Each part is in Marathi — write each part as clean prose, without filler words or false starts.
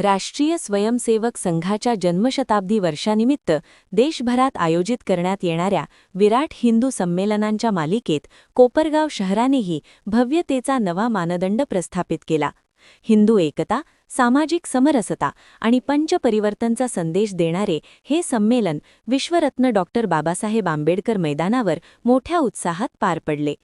राष्ट्रीय स्वयंसेवक संघाच्या जन्मशताब्दी वर्षानिमित्त देशभरात आयोजित करण्यात येणाऱ्या विराट हिंदू संमेलनांच्या मालिकेत कोपरगाव शहरानेही भव्यतेचा नवा मानदंड प्रस्थापित केला. हिंदू एकता, सामाजिक समरसता आणि पंचपरिवर्तनचा संदेश देणारे हे संमेलन विश्वरत्न डॉ. बाबासाहेब आंबेडकर मैदानावर मोठ्या उत्साहात पार पडले.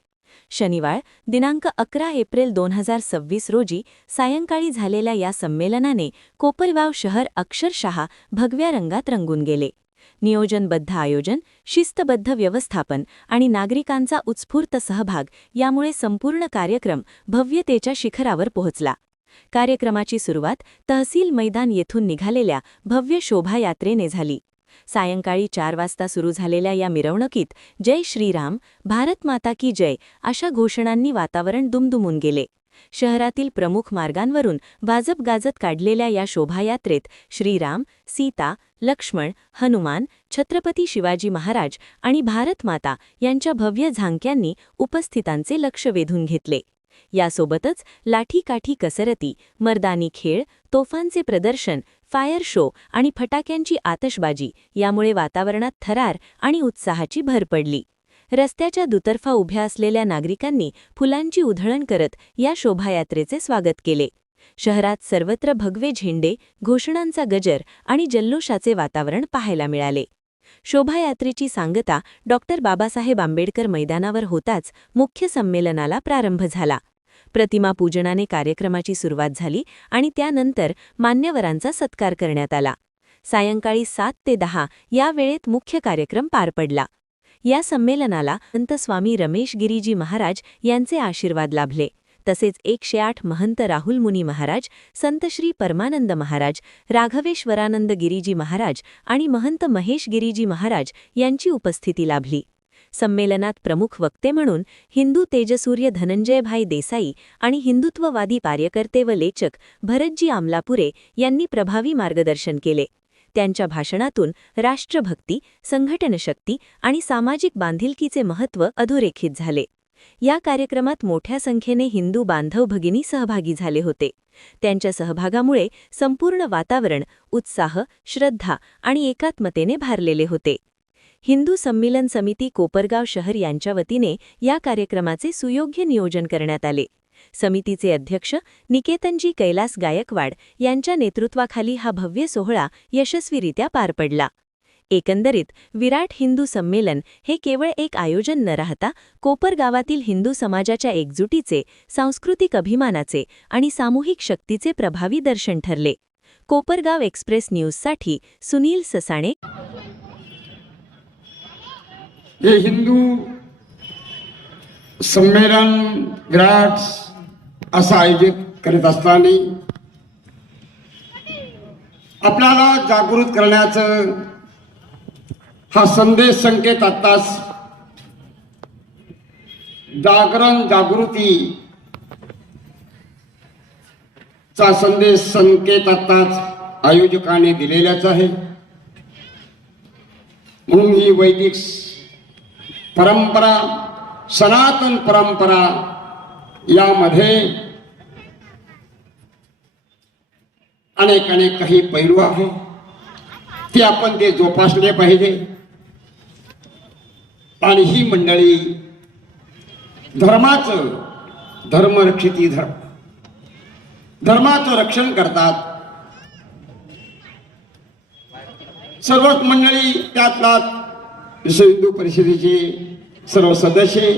शनिवार दिनांक 11 एप्रिल 2026 रोजी सायंकाळी झालेल्या या संमेलनाने कोपरगाव शहर अक्षरशः भगव्या रंगात रंगून गेले. नियोजनबद्ध आयोजन, शिस्तबद्ध व्यवस्थापन आणि नागरिकांचा उत्स्फूर्त सहभाग यामुळे संपूर्ण कार्यक्रम भव्यतेच्या शिखरावर पोहोचला. कार्यक्रमाची सुरुवात तहसील मैदान येथून निघालेल्या भव्य शोभायात्रेने झाली. सायंकाळी 4 वाजता सुरू झालेल्या या मिरवणुकीत जय श्रीराम, भारत माता की जय अशा घोषणांनी वातावरण दुमदुमून गेले. शहरातील प्रमुख मार्गांवरून वाजत गाजत काढलेल्या या शोभायात्रेत श्रीराम, सीता, लक्ष्मण, हनुमान, छत्रपती शिवाजी महाराज आणि भारत माता यांच्या भव्य झांक्यांनी उपस्थितांचे लक्ष वेधून घेतले. यासोबतच लाठीकाठी कसरती, मर्दानी खेळ, तोफांचे प्रदर्शन, फायर शो आणि फटाक्यांची आतषबाजी यामुळे वातावरणात थरार आणि उत्साहाची भर पडली. रस्त्याच्या दुतर्फा उभ्या असलेल्या नागरिकांनी फुलांची उधळण करत या शोभायात्रेचे स्वागत केले. शहरात सर्वत्र भगवे झेंडे, घोषणांचा गजर आणि जल्लोषाचे वातावरण पाहायला मिळाले. शोभायात्रेची सांगता डॉ. बाबासाहेब आंबेडकर मैदानावर होताच मुख्य संमेलनाला प्रारंभ झाला. प्रतिमा पूजनाने कार्यक्रमाची सुरुवात झाली आणि त्यानंतर मान्यवरांचा सत्कार करण्यात आला. सायंकाळी 7 ते 10 या वेळेत मुख्य कार्यक्रम पार पडला. या संमेलनाला संत स्वामी रमेश गिरीजी महाराज यांचे आशीर्वाद लाभले. तसेच 108 महंत राहुल मुनी महाराज, संत श्री परमानंद महाराज, राघवेश्वरानंद गिरीजी महाराज आणि महंत महेश गिरीजी महाराज यांची उपस्थिती लाभली. संमेलनात प्रमुख वक्ते म्हणून हिंदू तेजसूर्य धनंजयभाई देसाई आणि हिंदुत्ववादी कार्यकर्ते व लेखक भरतजी आमलापुरे यांनी प्रभावी मार्गदर्शन केले. त्यांच्या भाषणातून राष्ट्रभक्ती, संघटनशक्ती आणि सामाजिक बांधिलकीचे महत्त्व अधोरेखित झाले. या कार्यक्रमात मोठ्या संख्येने हिंदू बांधव भगिनी सहभागी झाले होते. त्यांच्या सहभागामुळे संपूर्ण वातावरण उत्साह, श्रद्धा आणि एकात्मतेने भारलेले होते. हिंदू संमेलन समिती कोपरगाव शहर यांच्या वतीने या कार्यक्रमाचे सुयोग्य नियोजन करण्यात आले. समितीचे अध्यक्ष निकेतनजी कैलास गायकवाड यांच्या नेतृत्वाखाली हा भव्य सोहळा यशस्वीरित्या पार पडला. एकंदरीत विराट हिंदू संमेलन हे केवळ एक आयोजन न राहता कोपरगावातील हिंदू समाजाच्या एकजुटीचे, सांस्कृतिक अभिमानाचे आणि सामूहिक शक्तीचे प्रभावी दर्शन ठरले. कोपरगाव एक्सप्रेस न्यूजसाठी सुनील ससाणे. हे हिंदू संमेलन विराट असं आयोजित करीत असताना आपल्याला जागृत करण्याचं हा संदेश संकेत आत्ताच जागरण जागृती चा संदेश संकेत आत्ताच आयोजकांनी दिलेलाच आहे. म्हणून ही वैदिक परंपरा, सनातन परंपरा यामध्ये अनेक काही पैलू आहेत, ते आपण ते जोपासले पाहिजे. आणि ही मंडळी धर्मरक्षिती धर्माचं रक्षण करतात. सर्वच मंडळी, त्यातला विश्व हिंदू परिषदेचे सर्व सदस्य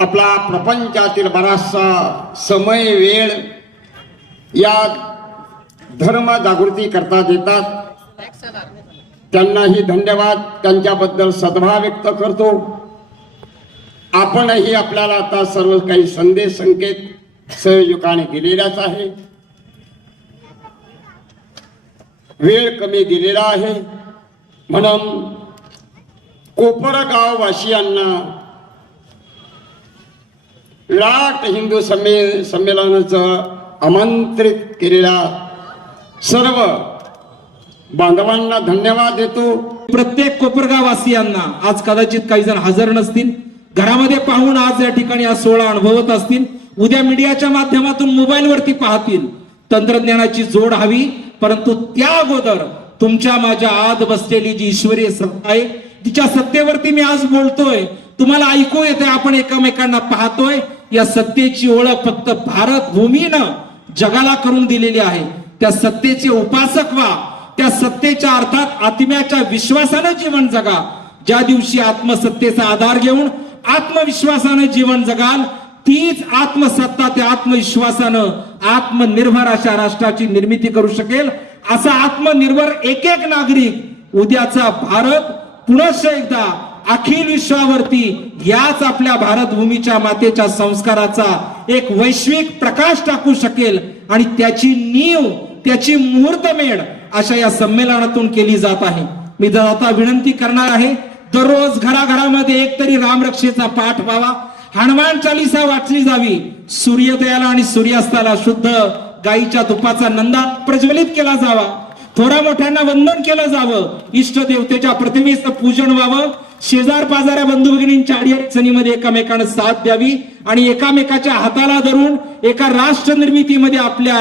आपला प्रपंचातील बराचसा समय वेळ या धर्म जागृती करता देतात. त्यांनाही धन्यवाद, त्यांच्याबद्दल सद्भाव व्यक्त करतो. आपणही आपल्याला आता सर्व काही संदेश संकेत सहयोगाने दिलेलाच आहे. वेळ कमी दिलेला आहे, म्हणून कोपरगाव वासियांना विराट हिंदू संमेलनाचं आमंत्रित केलेल्या सर्व बांधवांना धन्यवाद देतो. प्रत्येक कोपरगाव वासियांना आज कदाचित काही जण हजर नसतील, घरामध्ये पाहून आज या ठिकाणी हा सोहळा अनुभवत असतील, उद्या मीडियाच्या माध्यमातून मोबाईलवरती पाहतील. तंत्रज्ञानाची जोड हवी परंतु त्या अगोदर तुमच्या माझ्या आत बसलेली जी ईश्वरीय सत्ता आहे, तिच्या सत्तेवरती मी आज बोलतोय, तुम्हाला ऐकू येते, आपण एकमेकांना पाहतोय. या सत्तेची ओळख फक्त भारत भूमीनं जगाला करून दिलेली आहे. त्या सत्तेचे उपासक व्हा, त्या सत्तेच्या अर्थात आत्म्याच्या विश्वासानं जीवन जगा. ज्या दिवशी आत्मसत्तेचा आधार घेऊन आत्मविश्वासानं जीवन जगाल, तीच आत्मसत्ता त्या आत्मविश्वासानं आत्मनिर्भर अशा राष्ट्राची निर्मिती करू शकेल. असा आत्मनिर्भर एक एक नागरिक उद्याचा भारत पुनश्च एकदा अखिल विश्वावरती याच आपल्या भारत भूमीच्या मातेच्या संस्काराचा एक वैश्विक प्रकाश टाकू शकेल. आणि त्याची नीव, त्याची मुहूर्तमेढ अशा या संमेलनातून केली जात आहे. मी आता विनंती करणार आहे, दररोज घराघरामध्ये एकतरी रामरक्षेचा पाठ व्हावा, हनुमान चालीसा वाचली जावी, सूर्योदयाला आणि सूर्यास्ताला शुद्ध गायीच्या तुपाचा नंदा प्रज्वलित केला जावा, थोड्या मोठ्यांना वंदन केलं जावं, इष्ट देवतेच्या प्रतिमेचं पूजन व्हावं, शेजार पाजाऱ्या बंधू भगिनींच्या अडचणीमध्ये एकामेकांना साथ द्यावी आणि एकामेकाच्या हाताला धरून एका राष्ट्र निर्मितीमध्ये आपल्या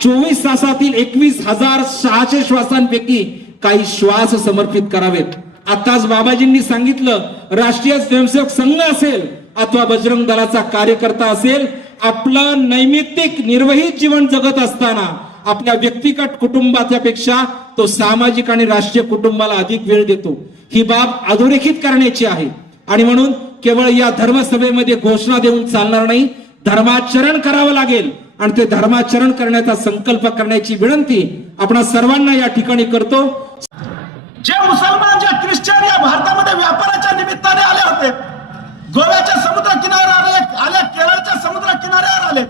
24 तासातील 21,600 श्वासांपैकी काही श्वास समर्पित करावेत. आताच बाबाजींनी सांगितलं, राष्ट्रीय स्वयंसेवक संघ असेल अथवा बजरंग दलाचा कार्यकर्ता असेल, आपलं नैमित्तिक निर्वहित जीवन जगत असताना आपल्या व्यक्तिगत कुटुंबाच्यापेक्षा तो सामाजिक आणि राष्ट्रीय कुटुंबाला अधिक वेळ देतो. ही बाब अधोरेखित करण्याची आहे. आणि म्हणून केवळ या धर्मसभेमध्ये घोषणा देऊन चालणार नाही, धर्माचरण करावं लागेल. आणि ते धर्माचरण करण्याचा संकल्प करण्याची विनंती आपण सर्वांना या ठिकाणी करतो. जे मुसलमान, जे ख्रिश्चन या भारतामध्ये व्यापाराच्या निमित्ताने आले होते, गोव्याच्या समुद्र किनाऱ्यावर आले, केरळच्या समुद्र किनाऱ्यावर आले,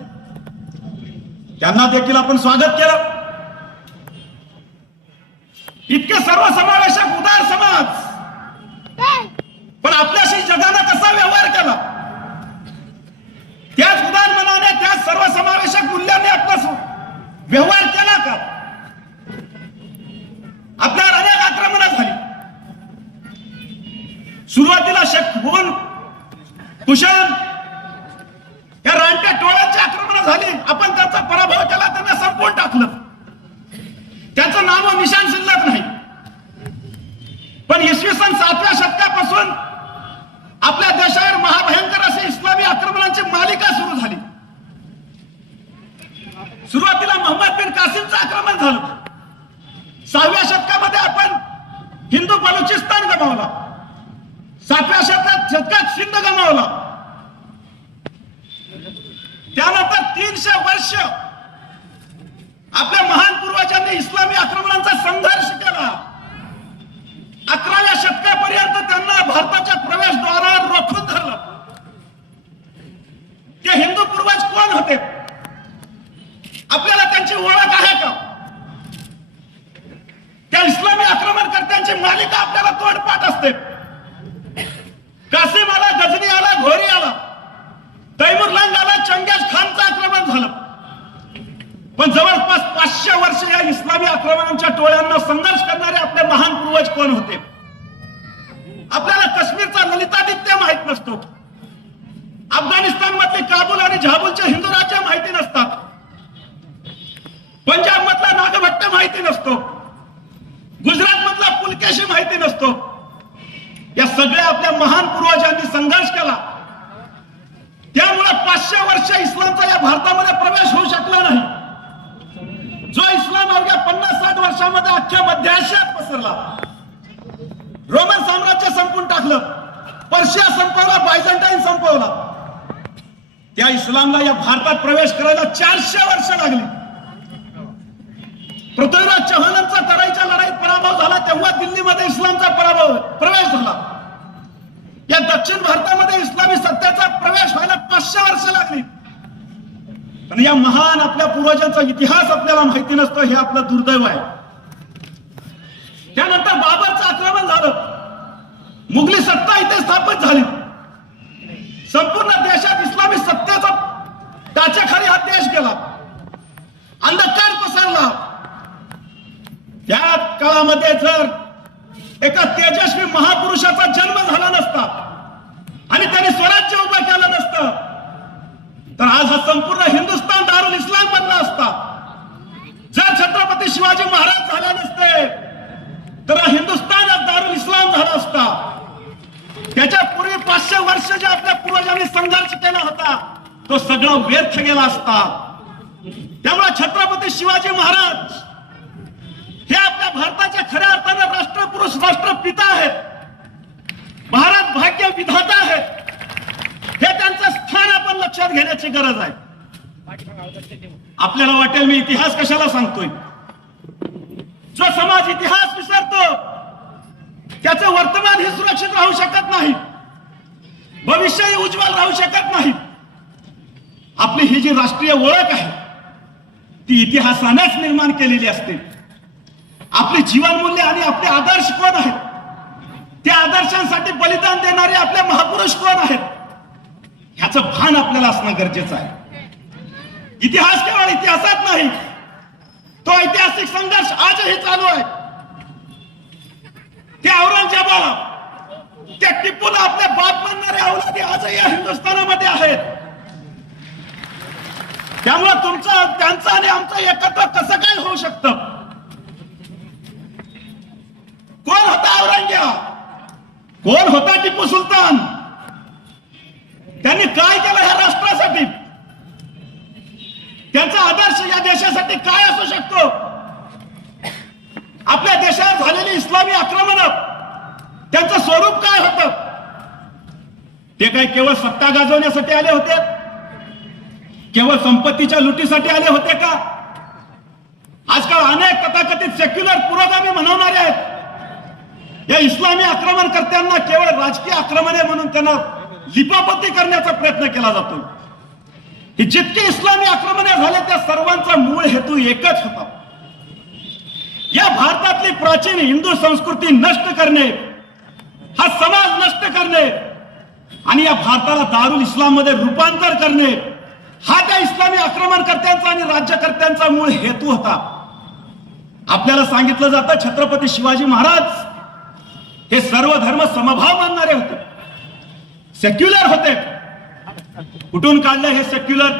त्यांना देखील आपण स्वागत केलं. इतके सर्वसमावेशक उदार समाज, पण आपल्याशी जगानं कसा व्यवहार केला, त्याच उदार मनाने, त्याच सर्वसमावेशक मूल्यांनी आपला व्यवहार केला का? आपल्यावर अनेक आक्रमणं झाली. सुरुवातीला शेखून कुशाण या रानट्या टोळ्यांची आक्रमणं झाली. आपण त्यांचा पराभव केला, त्यांना संपवून टाकलं. त्याचं नाव व निशाण शिल्लक नाही. पण इसवी सन 7व्या शतकापासून आपल्या देशावर महाभयंकर अशी इस्लामी आक्रमणांची मालिका सुरू झाली. सुरुवातीला मोहम्मद बिन कासिमचं आक्रमण झालं. 6व्या शतकामध्ये आपण हिंदू बलुचिस्तान गमावला. 7व्या शतकात सिंध गमावला. त्यानंतर 300 वर्ष आपल्या महान पूर्वजांनी इस्लामी आक्रमणांचा संघर्ष केला. 11व्या शतकापर्यंत त्यांना भारताच्या प्रवेशद्वारावर रोखून धरलं. ते हिंदू पूर्वज कोण होते? आपल्याला त्यांची ओळख आहे का? त्या इस्लामी आक्रमणकर्त्यांची मालिका आपल्याला तोडपाठ असते. कासिम आला, गजनी आला, घोरी आला, तैमूरलंग आला, चंगेज खानचं आक्रमण झालं. पण जवळपास 500 वर्ष या इस्लामी आक्रमणांच्या टोळ्यांना संघर्ष करणारे आपले महान पूर्वज कोण होते? आपल्याला काश्मीरचा ललितादित्य माहित नसतो. अफगाणिस्तान मधले काबूल आणि झाबूलचे हिंदू राज्य माहिती नसतात. पंजाब मधला नागभट्ट माहिती नसतो. गुजरात मधला पुलकेशी माहिती नसतो. या सगळ्या आपल्या महान पूर्वजांनी संघर्ष केला. त्यामुळे 500 वर्ष इस्लामचा या भारतामध्ये प्रवेश होऊ शकला नाही. जो इस्लाम अवघ्या 50-60 वर्षामध्ये अख्ख्या मध्य आशियात पसरला. रोमन साम्राज्य संपून टाकलं, पर्शिया संपवला, बायझंटाईन संपवला. त्या इस्लामला या भारतात प्रवेश करायला 400 वर्ष लागली. पृथ्वीराज चव्हाणांचा तराईच्या लढाईत पराभव झाला, तेव्हा दिल्लीमध्ये इस्लामचा प्रवेश झाला. या दक्षिण भारतामध्ये इस्लामी सत्तेचा प्रवेश व्हायला 500 वर्ष लागली. पण या महान आपल्या पूर्वजांचा इतिहास आपल्याला माहिती नसतो, हे आपलं दुर्दैव आहे. त्यानंतर बाबरचं आक्रमण झालं. मुघली सत्ता इथे स्थापित झाली. संपूर्ण देशात इस्लामी सत्तेचा टाचेखाली हा देश गेला. अंधकार पसरला. त्या काळामध्ये जर एका तेजस्वी महापुरुषाचा जन्म झाला नसता आणि त्यांनी स्वराज्य उभं केलं नसतं, तर आज हा संपूर्ण हिंदुस्थान दारुल इस्लाम बनला असता. जर छत्रपती शिवाजी महाराज झाले नसते तर हिंदुस्थानात दारुल इस्लाम झाला असता. त्याच्या पूर्वी 500 वर्ष जे आपल्या पूर्वजांनी संघर्ष केला होता तो सगळा व्यर्थ गेला असता. त्यामुळे छत्रपती शिवाजी महाराज हे आपल्या भारताच्या खऱ्या अर्थानं राष्ट्रपुरुष राष्ट्रपिता आहेत. भारत भाग्य विधाता आहेत. हे त्यांचं स्थान आपण लक्षात घेण्याची गरज आहे. आपल्याला वाटेल मी इतिहास कशाला सांगतोय. जो समाज इतिहास विसरतो त्याचं वर्तमान हे सुरक्षित राहू शकत नाही, भविष्यही उज्ज्वल राहू शकत नाही. आपली ही जी राष्ट्रीय ओळख आहे ती इतिहासानेच निर्माण केलेली असते. आपली जीवनमूल्य आणि आपले आदर्श कोण आहेत, त्या आदर्शांसाठी बलिदान देणारे आपले महापुरुष कोण आहेत, ह्याचं भान आपल्याला असणं गरजेचं आहे. इतिहास केवळ इतिहासात नाही, तो ऐतिहासिक संघर्ष आजही चालू आहे. त्या औरंगजेबाला, त्या टिपूला आपले बाप म्हणणारे औलादी आजही या हिंदुस्थानामध्ये आहेत. त्यामुळे तुमचं त्यांचं आणि आमचं एकत्र कसं काय होऊ शकतं. कोण होता औरंगजेब, कोण होता टिपू सुलतान, त्यांनी काय केलं ह्या राष्ट्रासाठी, त्यांचा आदर्श या देशासाठी काय असू शकतो. आपल्या देशावर झालेली इस्लामी आक्रमण त्यांचं स्वरूप काय होतं. ते काय केवळ सत्ता गाजवण्यासाठी आले होते, केवळ संपत्तीच्या लुटीसाठी आले होते का. आजकाल अनेक तथाकथित सेक्युलर पुरोगामी म्हणवणारे आहेत. या इस्लामी आक्रमणकर्त्यांना केवळ राजकीय आक्रमणे म्हणून त्यांना लिपापत्ती करण्याचा प्रयत्न केला जातो. ही जितकी इस्लामी आक्रमणे झाले त्या सर्वांचा मूळ हेतू एकच होता, या भारतातली प्राचीन हिंदू संस्कृती नष्ट करणे, हा समाज नष्ट करणे आणि या भारताला दारुल इस्लाम मध्ये रूपांतर करणे, हा त्या इस्लामी आक्रमणकर्त्यांचा आणि राज्यकर्त्यांचा मूळ हेतू होता. आपल्याला सांगितलं जातं छत्रपती शिवाजी महाराज हे सर्व धर्म समभाव मानणारे होते, सेक्युलर होते. कुठून काढले हे सेक्युलर.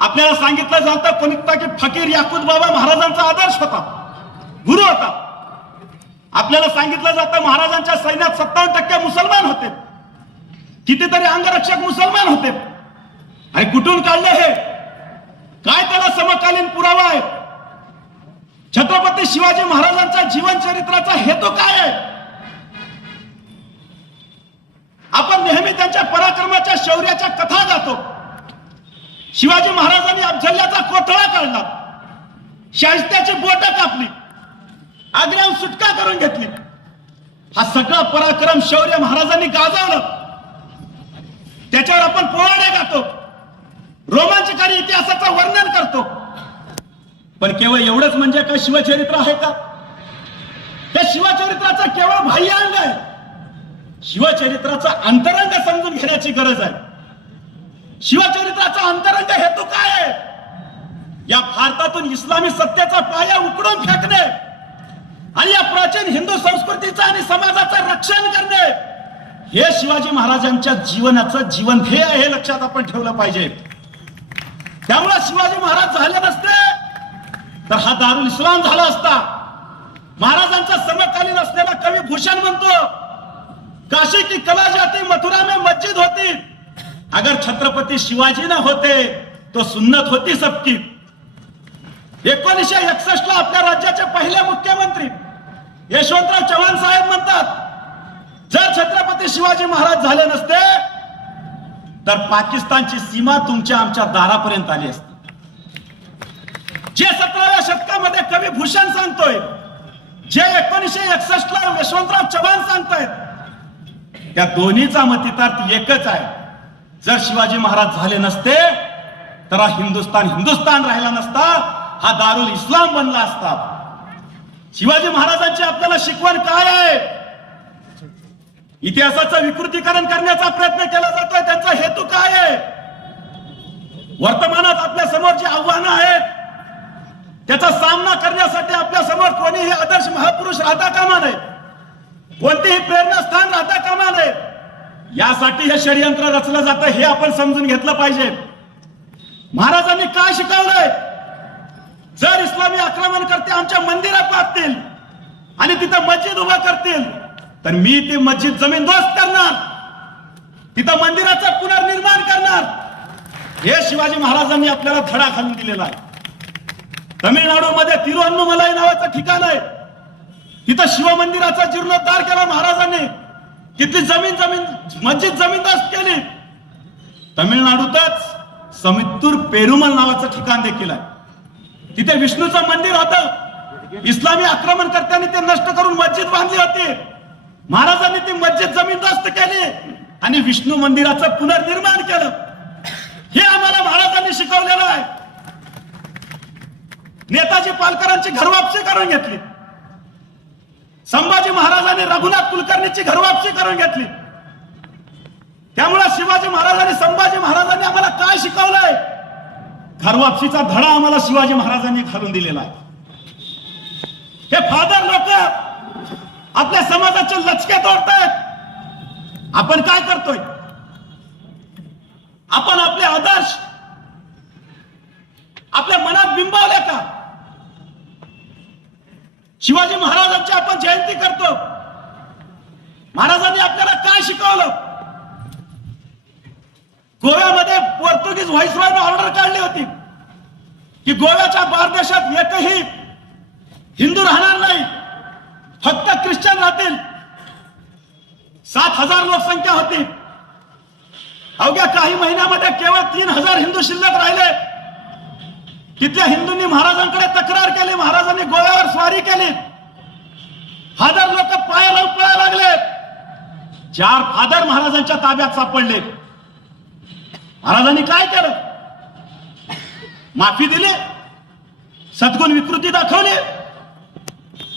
आपल्याला सांगितलं जातं कोणता की फकीर याकूत बाबा महाराजांचा आदर्श होता, गुरु होता. आपल्याला सांगितलं जातं महाराजांच्या सैन्यात 57% मुसलमान होते, कितीतरी अंगरक्षक मुसलमान होते. आणि कुठून काढले हे, काय त्याला समकालीन पुरावा आहे. छत्रपती शिवाजी महाराजांच्या जीवन चरित्राचा हेतू काय आहे. आपण नेहमी त्यांच्या पराक्रमाच्या शौर्याच्या कथा गातो. शिवाजी महाराजांनी अफझल्याचा कोथळा काढला, शाहिस्त्याची बोटं कापली, आग्र्याहून सुटका करून घेतली. हा सगळा पराक्रम शौर्य महाराजांनी गाजवलं. त्याच्यावर आपण पोवाडे गातो, रोमांचकारी इतिहासाचं वर्णन करतो. पण केवळ एवढंच म्हणजे काय शिवचरित्र आहे का. हे शिवचरित्राचं केवळ बाह्यांग आहे. शिवचरित्राचा अंतरंग समजून घेण्याची गरज आहे. शिवचरित्राचा अंतरंग हेतू काय आहे. या भारतातून इस्लामी सत्तेचा पाया उकडून फेकणे आणि या प्राचीन हिंदू संस्कृतीचं आणि समाजाचं रक्षण करणे, हे शिवाजी महाराजांच्या जीवनाचं जीवन ध्येय आहे. हे लक्षात आपण ठेवलं पाहिजे. त्यामुळे शिवाजी महाराज झाले नसते तर हा दारुल इस्लाम झाला असता. महाराजांचा समकालीन असलेला कवी भूषण म्हणतो, काशी की कला जाती मथुरा में मस्जिद होती, अगर छत्रपती शिवाजी न होते तो सुन्नत होती सबकी. 1961 ला आपल्या राज्याचे पहिले मुख्यमंत्री यशवंतराव चव्हाण साहेब म्हणतात, जर छत्रपती शिवाजी महाराज झाले नसते तर पाकिस्तानची सीमा तुमच्या आमच्या दारापर्यंत आली असती. जे 17व्या शतकामध्ये कवी भूषण सांगतोय, जे 1961 ला यशवंतराव चव्हाण सांगतायत, त्या दोन्हीचा मतितार्थ एकच आहे. जर शिवाजी महाराज झाले नसते तर हा हिंदुस्थान राहिला नसता, हा दारुल इस्लाम बनला असता. शिवाजी महाराजांची आपल्याला शिकवण काय आहे. इतिहासाचं विकृतीकरण करण्याचा प्रयत्न केला जातोय, त्यांचा हेतू काय आहे. वर्तमानात आपल्या समोर जी आव्हानं आहेत त्याचा सामना करण्यासाठी आपल्या समोर कोणीही आदर्श महापुरुष राहता कामा नये, कोणतेही प्रेरणास्थान राहता कामा नये. यासाठी हे षडयंत्र रचलं जातं, हे आपण समजून घेतलं पाहिजे. महाराजांनी काय शिकवलंय. जर इस्लामी आक्रमणकर्ते आमच्या मंदिरात पाहतील आणि तिथं मस्जिद उभा करतील तर मी ती मस्जिद जमीनदोस्त करणार, तिथं मंदिराचं पुनर्निर्माण करणार. हे शिवाजी महाराजांनी आपल्याला धडा घालून दिलेला आहे. तमिळनाडूमध्ये तिरुअन्नमलाई नावाचं ठिकाण आहे, तिथं शिवमंदिराचा जीर्णोद्धार केला महाराजांनी, तिथली मस्जिद जमीनदोस्त केली. तमिळनाडूतच समित्तूर पेरुमल नावाचं ठिकाण देखील आहे, तिथे विष्णूचं मंदिर होतं. इस्लामी आक्रमणकर्त्यांनी ते नष्ट करून मस्जिद बांधली होती. महाराजांनी ती मस्जिद जमीनदोस्त केली आणि विष्णू मंदिराचं पुनर्निर्माण केलं. हे आम्हाला महाराजांनी शिकवलेलं आहे. नेताजी पालकरांची घरवापसी करून घेतली, संभाजी महाराजांनी रघुनाथ कुलकर्णीची घरवापसी करून घेतली. त्यामुळे शिवाजी महाराजांनी संभाजी महाराजांनी आम्हाला काय शिकवलंय? घरवापसीचा धडा आम्हाला शिवाजी महाराजांनी घालून दिलेला आहे. हे फादर लोक आपल्या समाजाचे लचके तोडतायत. आपण काय करतोय? आपण आपले आदर्श आपल्या मनात बिंबवले का? शिवाजी महाराजांची आपण जयंती करतो. महाराजांनी आपल्याला काय शिकवलं? गोव्यामध्ये पोर्तुगीज व्हाईसरॉयने ऑर्डर काढली होती की गोव्याच्या बारदेशात एकही हिंदू राहणार नाही, फक्त ख्रिश्चन राहतील. 7,000 लोकसंख्या होती. अवघ्या काही महिन्यामध्ये केवळ 3,000 हिंदू शिल्लक राहिले. तिथल्या हिंदूंनी महाराजांकडे तक्रार केली. महाराजांनी गोव्यावर स्वारी केली. फादर लोक पायाला पळायला लागले. 4 फादर महाराजांच्या ताब्यात सापडले. महाराजांनी काय केलं? माफी दिली, सद्गुण विकृती दाखवली.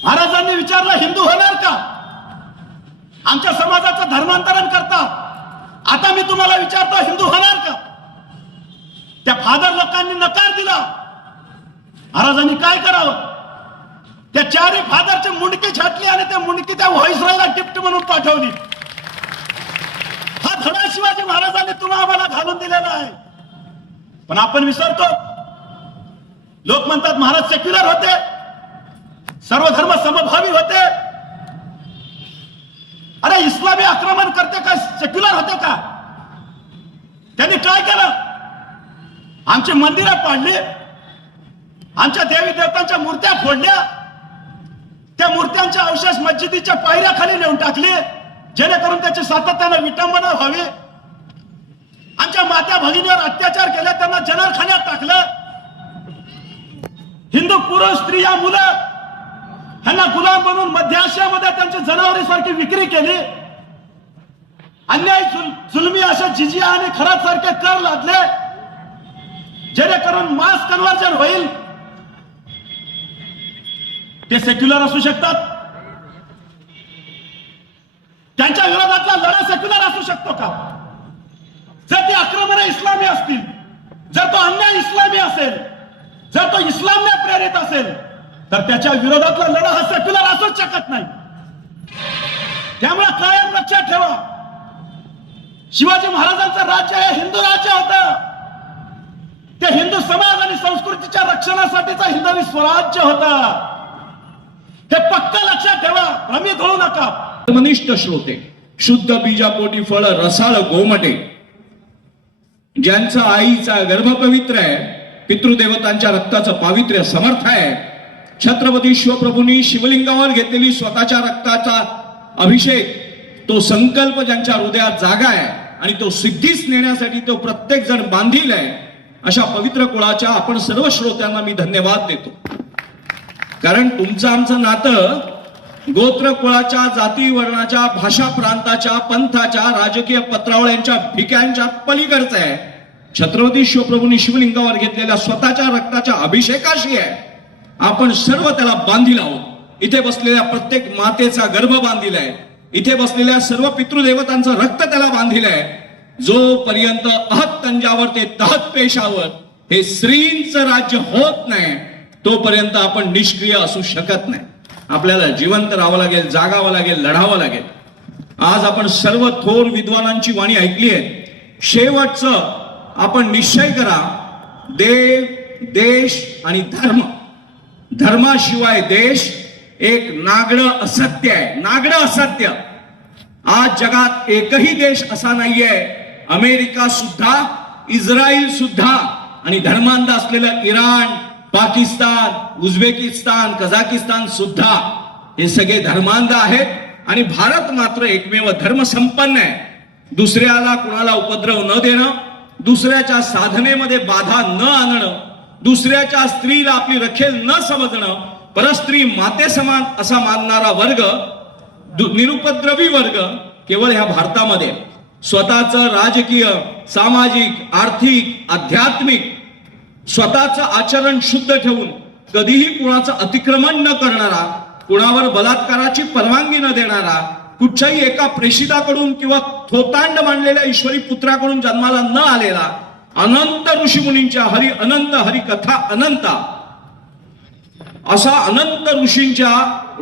महाराजांनी विचारलं, हिंदू होणार का? आमच्या समाजाचं धर्मांतरण करता. आता मी तुम्हाला विचारतो, हिंदू होणार का? त्या फादर लोकांनी नकार दिला. महाराजांनी काय करावं? त्या 4 फादरची मुंडकी छाटली आणि त्या मुंडकी त्या व्हाईसरॉयला गिफ्ट म्हणून पाठवली. हा धडा शिवाजी महाराजांनी तुम्हाला आम्हाला घालून दिलेला आहे. पण आपण विसरतो. लोक म्हणतात महाराज सेक्युलर होते, सर्व धर्म समभावी होते. अरे इस्लामी आक्रमण करते काय सेक्युलर होते का? त्यांनी काय केलं? आमची मंदिरं पाडली, आमच्या देवी देवतांच्या मूर्त्या फोडल्या, त्या मूर्त्यांचे अवशेष मस्जिदीच्या पायऱ्याखाली नेऊन टाकले जेणेकरून त्याची सातत्याने विटंबना व्हावी. आमच्या मात्या भगिनीवर अत्याचार केले, त्यांना जनारखान्यात टाकलं. हिंदू पुरुष, स्त्रिया, मुलं ह्यांना गुलाम बनवून मध्य आशियामध्ये त्यांची जनावरीसारखी विक्री केली. अन्याय जुलमी अशा जिजिया आणि खराब सारखे कर लादले जेणेकरून मास कन्व्हर्जन होईल. ते सेक्युलर असू शकतात, त्यांच्या विरोधातला लढा सेक्युलर असू शकतो का? जर ती आक्रमण इस्लामी असतील, जर तो अन्याय इस्लामी असेल, जर तो इस्लामने प्रेरित असेल तर त्याच्या विरोधातला लढा हा सेक्युलर असूच शकत नाही. त्यामुळे कायम लक्षात ठेवा, शिवाजी महाराजांचं राज्य हे हिंदू राज्य होतं. ते हिंदू समाज आणि संस्कृतीच्या रक्षणासाठीचं हिंदवी स्वराज्य होतं. हे पक्का लक्षात ठेवा, भ्रमित होऊ नका. मनिष्ठ श्रोते, शुद्ध बीजापोटी फळ रसाळ गोमटे, ज्यांचं आईचा गर्भ पवित्र आहे, पितृदेवतांच्या रक्ताचं पावित्र्य समर्थ आहे, छत्रपती शिवप्रभूंनी शिवलिंगावर घेतलेली स्वतःच्या रक्ताचा अभिषेक, तो संकल्प ज्यांच्या हृदयात जागा आहे आणि तो सिद्धीस नेण्यासाठी तो प्रत्येक जण बांधील आहे, अशा पवित्र कुळाच्या आपण सर्व श्रोत्यांना मी धन्यवाद देतो. कारण तुमचं आमचं नातं गोत्र कुळाच्या, जाती वर्णाच्या, भाषा प्रांताच्या, पंथाच्या, राजकीय पत्रावळ्यांच्या, भिक्यांच्या पलीकडचं आहे. छत्रपती शिवप्रभूंनी शिवलिंगावर घेतलेल्या स्वतःच्या रक्ताच्या अभिषेकाशी आहे. आपण सर्व त्याला बांधील आहोत. इथे बसलेल्या प्रत्येक मातेचा गर्भ बांधील आहे, इथे बसलेल्या सर्व पितृदेवतांचं रक्त त्याला बांधील आहे. जोपर्यंत अहत तंजावर ते तहत पेशावर हे श्रींचं राज्य होत नाही तोपर्यंत आपण निष्क्रिय असू शकत नाही. आपल्याला जिवंत राहावं लागेल, जागावं लागेल, लढावं लागेल. आज आपण सर्व थोर विद्वानांची वाणी ऐकली आहे. शेवटचं आपण निश्चय करा, देव, देश आणि धर्म धर्माशिवाय देश एक नागडं असत्य आहे, नागडं असत्य. आज जगात एकही देश असा नाहीये, अमेरिका सुद्धा, इस्रायल सुद्धा आणि धर्मांध असलेलं इराण, पाकिस्तान, उझबेकिस्तान, कझाकिस्तान सुद्धा हे सगळे धर्मांध आहेत आणि भारत मात्र एकमेव धर्मसंपन्न आहे. दुसऱ्याला कुणाला उपद्रव न देणं, दुसऱ्याच्या साधनेमध्ये बाधा न आणणं, दुसऱ्याच्या स्त्रीला आपली रखेल न समजणं, परस्त्री माते समान असा मानणारा वर्ग, निरुपद्रवी वर्ग केवळ ह्या भारतामध्ये स्वतःचं राजकीय, सामाजिक, आर्थिक, आध्यात्मिक स्वतःचं आचरण शुद्ध ठेवून कधीही कुणाचं अतिक्रमण न करणारा, कुणावर बलात्काराची परवानगी न देणारा, कुठच्याही एका प्रेषिताकडून किंवा थोतांड मानलेल्या ईश्वरी पुत्राकडून जन्माला न आलेला, अनंत ऋषीमुनींच्या अनंत हरिकथा अनंता असा अनंत ऋषींच्या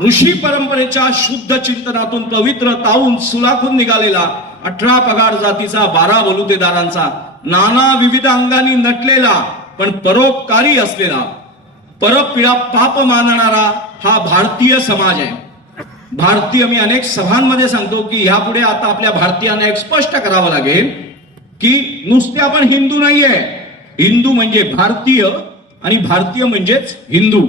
ऋषी परंपरेच्या शुद्ध चिंतनातून पवित्र तावून सुलाखून निघालेला 18 पगार जातीचा 12 बलुतेदारांचा नाना विविध अंगांनी नटलेला पण परोपकारी असलेला, परपीडा पाप मानणारा हा भारतीय समाज आहे. भारतीय, मी अनेक सभांमध्ये सांगतो की ह्यापुढे आता आपल्या भारतीयांना एक स्पष्ट करावं लागेल की नुसते आपण हिंदू नाहीये, हिंदू म्हणजे भारतीय आणि भारतीय म्हणजेच हिंदू.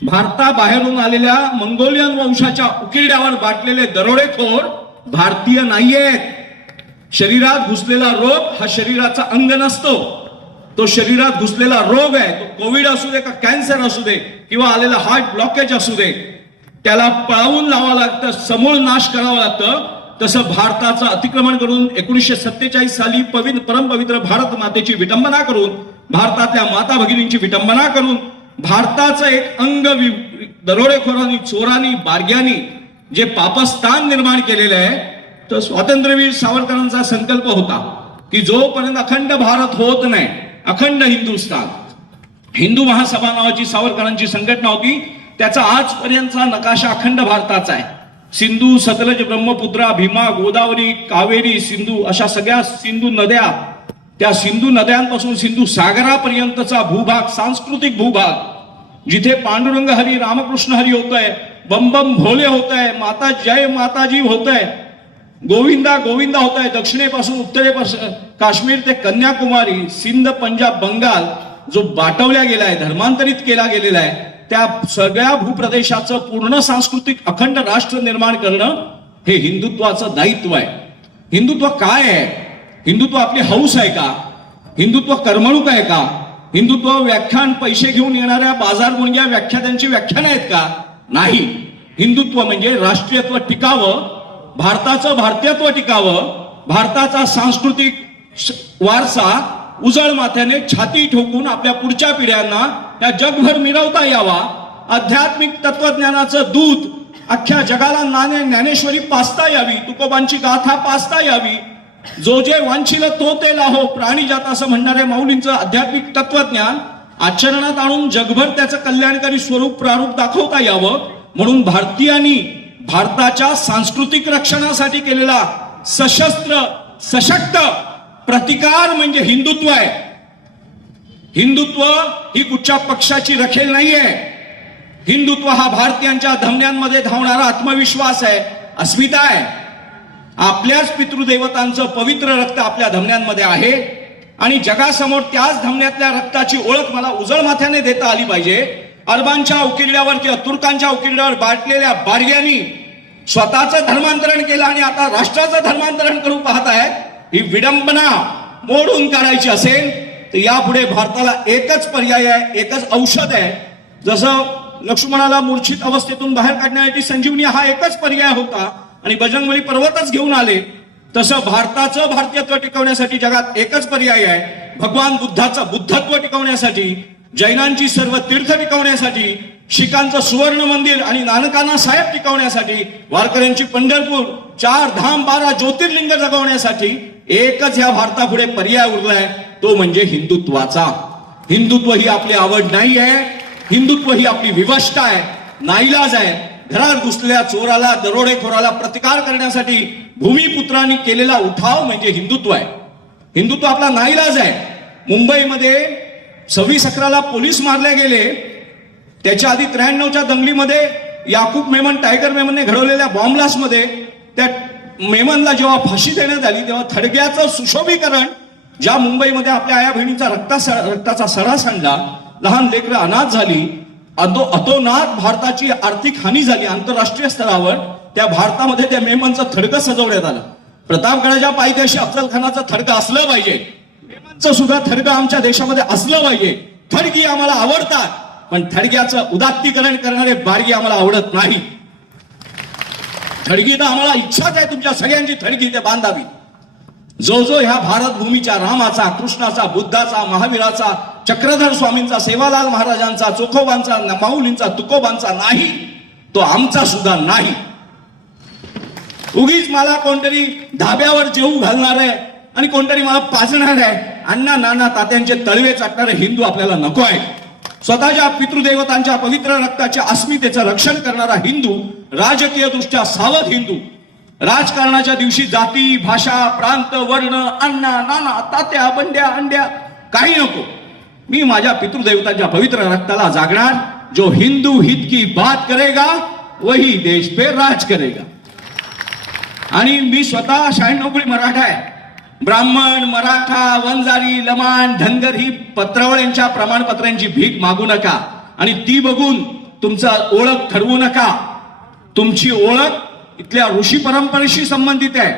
भारताबाहेरून आलेल्या मंगोलियन वंशाच्या उकिरड्यावर बाटलेले दरोडेखोर भारतीय नाहीयेत. शरीरात घुसलेला रोग हा शरीराचा अंग नसतो, तो शरीरात घुसलेला रोग आहे. तो कोविड असू दे का कॅन्सर असू दे किंवा आलेला हार्ट ब्लॉकेज असू दे, त्याला पळवून लावावं लागतं, समूळ नाश करावं लागतं. तसं भारताचं अतिक्रमण करून 1947 साली परमपवित्र भारत मातेची विटंबना करून, भारतातल्या माता भगिनींची विटंबना करून, भारताचं एक अंग दरोडेखोरांनी, चोरांनी, बारग्यांनी जे पापस्थान निर्माण केलेलं आहे. तर स्वातंत्र्यवीर सावरकरांचा संकल्प होता की जोपर्यंत अखंड भारत होत नाही, अखंड हिंदुस्थान, हिंदू महासभा नावाची सावरकरांची संघटना होती, त्याचा आजपर्यंतचा नकाशा अखंड भारताचा आहे. सिंधू, सतलज, ब्रह्मपुत्रा, भीमा, गोदावरी, कावेरी, सिंधू अशा सगळ्या सिंधू नद्या, त्या सिंधू नद्यांपासून सिंधू सागरापर्यंतचा भूभाग, सांस्कृतिक भूभाग, जिथे पांडुरंग हरी, रामकृष्ण हरी होत आहे, बम बम भोले होत आहे, माता जय माताजी होत आहे, गोविंदा गोविंदा होत आहे. दक्षिणेपासून उत्तरेपासून काश्मीर ते कन्याकुमारी, सिंध, पंजाब, बंगाल जो बाटवल्या गेलाय, धर्मांतरित केला गेलेला आहे, त्या सगळ्या भूप्रदेशाचं पूर्ण सांस्कृतिक अखंड राष्ट्र निर्माण करणं हे हिंदुत्वाचं दायित्व आहे. हिंदुत्व काय आहे? हिंदुत्व आपली हौस आहे का? हिंदुत्व करमणूक आहे का? हिंदुत्व व्याख्यान पैसे घेऊन येणाऱ्या बाजार गुणग्या व्याख्यात्यांची व्याख्यान आहेत का? नाही. हिंदुत्व म्हणजे राष्ट्रीयत्व टिकावं, भारताचं भारतीयत्व टिकावं, भारताचा सांस्कृतिक वारसा उजळ माथ्याने छाती ठोकून आपल्या पुढच्या पिढ्यांना या जगभर मिरवता यावा, आध्यात्मिक तत्वज्ञानाचं दूध अख्ख्या जगाला ज्ञानेश्वरी पाचता यावी, तुकोबांची गाथा पाचता यावी, जो जे वांछिल तो ते लाहो, प्राणी जात असं म्हणणाऱ्या माऊलींचं आध्यात्मिक तत्वज्ञान आचरणात आणून जगभर त्याचं कल्याणकारी स्वरूप प्रारूप दाखवता यावं, म्हणून भारतीयांनी भारताच्या सांस्कृतिक रक्षणासाठी केलेला सशस्त्र सशक्त प्रतिकार म्हणजे हिंदुत्व आहे. हिंदुत्व ही कुठच्या पक्षाची रखेल नाहीये. हिंदुत्व हा भारतीयांच्या धमन्यांमध्ये धावणारा आत्मविश्वास आहे, अस्मिता आहे. आपल्याच पितृदेवतांचं पवित्र रक्त आपल्या धमन्यांमध्ये आहे आणि जगासमोर त्याच धमन्यातल्या रक्ताची ओळख मला उजळ माथ्याने देता आली पाहिजे. अरबांच्या उकिरड्यावर किंवा तुर्कांच्या उकिरड्यावर बाटलेल्या बारग्यांनी स्वतःचं धर्मांतरण केलं आणि आता राष्ट्राचं धर्मांतरण करून पाहताय. ही विडंबना मोडून काढायची असेल तर यापुढे भारताला एकच पर्याय आहे, एकच औषध आहे. जसं लक्ष्मणाला मूर्छित अवस्थेतून बाहेर काढण्यासाठी संजीवनी हा एकच पर्याय होता आणि बजरंगबली पर्वतच घेऊन आले, तसं भारताचं भारतीयत्व टिकवण्यासाठी जगात एकच पर्याय आहे. भगवान बुद्धाचं बुद्धत्व टिकवण्यासाठी, जैनांची सर्व तीर्थ टिकवण्यासाठी, शीखांचं सुवर्ण मंदिर आणि नानकाना साहेब टिकवण्यासाठी, वारकऱ्यांची पंढरपूर, 4 धाम 12 ज्योतिर्लिंग जगवण्यासाठी एकच ह्या भारतापुढे पर्याय उरलाय, तो म्हणजे हिंदुत्वाचा. हिंदुत्व ही आपली आवड नाही आहे, हिंदुत्व ही आपली विवशता आहे, नाईलाज आहे. घरात घुसलेल्या चोराला, दरोडेखोराला प्रतिकार करण्यासाठी भूमिपुत्रांनी केलेला उठाव म्हणजे हिंदुत्व आहे. हिंदुत्व आपला नाईलाज आहे. मुंबईमध्ये 26/11 पोलीस मारले गेले त्याच्या आधी 93च्या दंगलीमध्ये याकूब मेमन, टायगर मेमनने घडवलेल्या बॉम्बलास्टमध्ये त्या मेमनला जेव्हा फाशी देण्यात आली तेव्हा थडग्याचं सुशोभीकरण, ज्या मुंबईमध्ये आपल्या आया बहिणीचा रक्ताचा सडा सांडला, लहान लेकरं अनाथ झाली, अतोनात भारताची आर्थिक हानी झाली आंतरराष्ट्रीय स्तरावर, त्या भारतामध्ये त्या मेमनचं थडगं सजवण्यात आलं. प्रतापगडाच्या पायथ्याशी अफजल खानाचं थडगं असलं पाहिजे, मेमनचं सुद्धा थडगं आमच्या देशामध्ये असलं पाहिजे. थडगी आम्हाला आवडतात, पण थडग्याचं उदात्तीकरण करणारे बारगी आम्हाला आवडत नाही. थडगी तर आम्हाला इच्छाच आहे तुमच्या सगळ्यांची थडगी ते बांधावी. जो जो ह्या भारत भूमीच्या रामाचा, कृष्णाचा, बुद्धाचा, महावीराचा, चक्रधर स्वामींचा, सेवालाल महाराजांचा, चोखोबांचा, माऊलींचा, तुकोबांचा नाही, तो आमचा सुद्धा नाही. उगीच मला कोणतरी धाब्यावर जेवू घालणार आहे आणि कोणतरी मला पाजणार आहे, अण्णा नाना तात्यांचे तळवे चाटणारे हिंदू आपल्याला नको आहे. स्वतःच्या पितृदेवतांच्या पवित्र रक्ताच्या अस्मितेचं रक्षण करणारा हिंदू, राजकीय दृष्ट्या सावध हिंदू, राजकारणाच्या दिवशी जाती, भाषा, प्रांत, वर्ण, अण्णा नाना तात्या, बंड्या अंड्या काही नको. मी माझ्या पितृदेवतांच्या पवित्र रक्ताला जागणार. जो हिंदू हित की बात करेगा वही देश पे राज करेगा. आणि मी स्वतः 96 मराठा आहे. ब्राह्मण, मराठा, वंजारी, लमाण, धनगर ही पत्रावळ्यांच्या प्रमाणपत्रांची भीक मागू नका आणि ती बघून तुमचा ओळख ठरवू नका. तुमची ओळख इथल्या ऋषी परंपरेशी संबंधित आहे.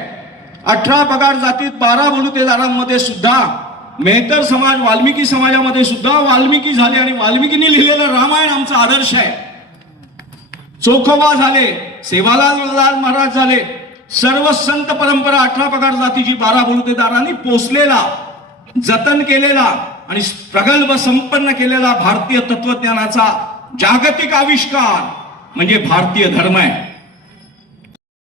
18 पगार जातीत 12 बलुतेदारांमध्ये सुद्धा मेहतर समाज, वाल्मिकी समाजामध्ये सुद्धा वाल्मिकी झाले आणि वाल्मिकीने लिहिलेलं रामायण आमचा आदर्श आहे. चोखोबा झाले, सेवालाल महाराज झाले, सर्व संत परंपरा 18 पगार जातीची 12 बलुतेदारांनी पोचलेला, जतन केलेला आणि प्रगल्भ संपन्न केलेला भारतीय तत्वज्ञानाचा जागतिक आविष्कार म्हणजे भारतीय धर्म आहे.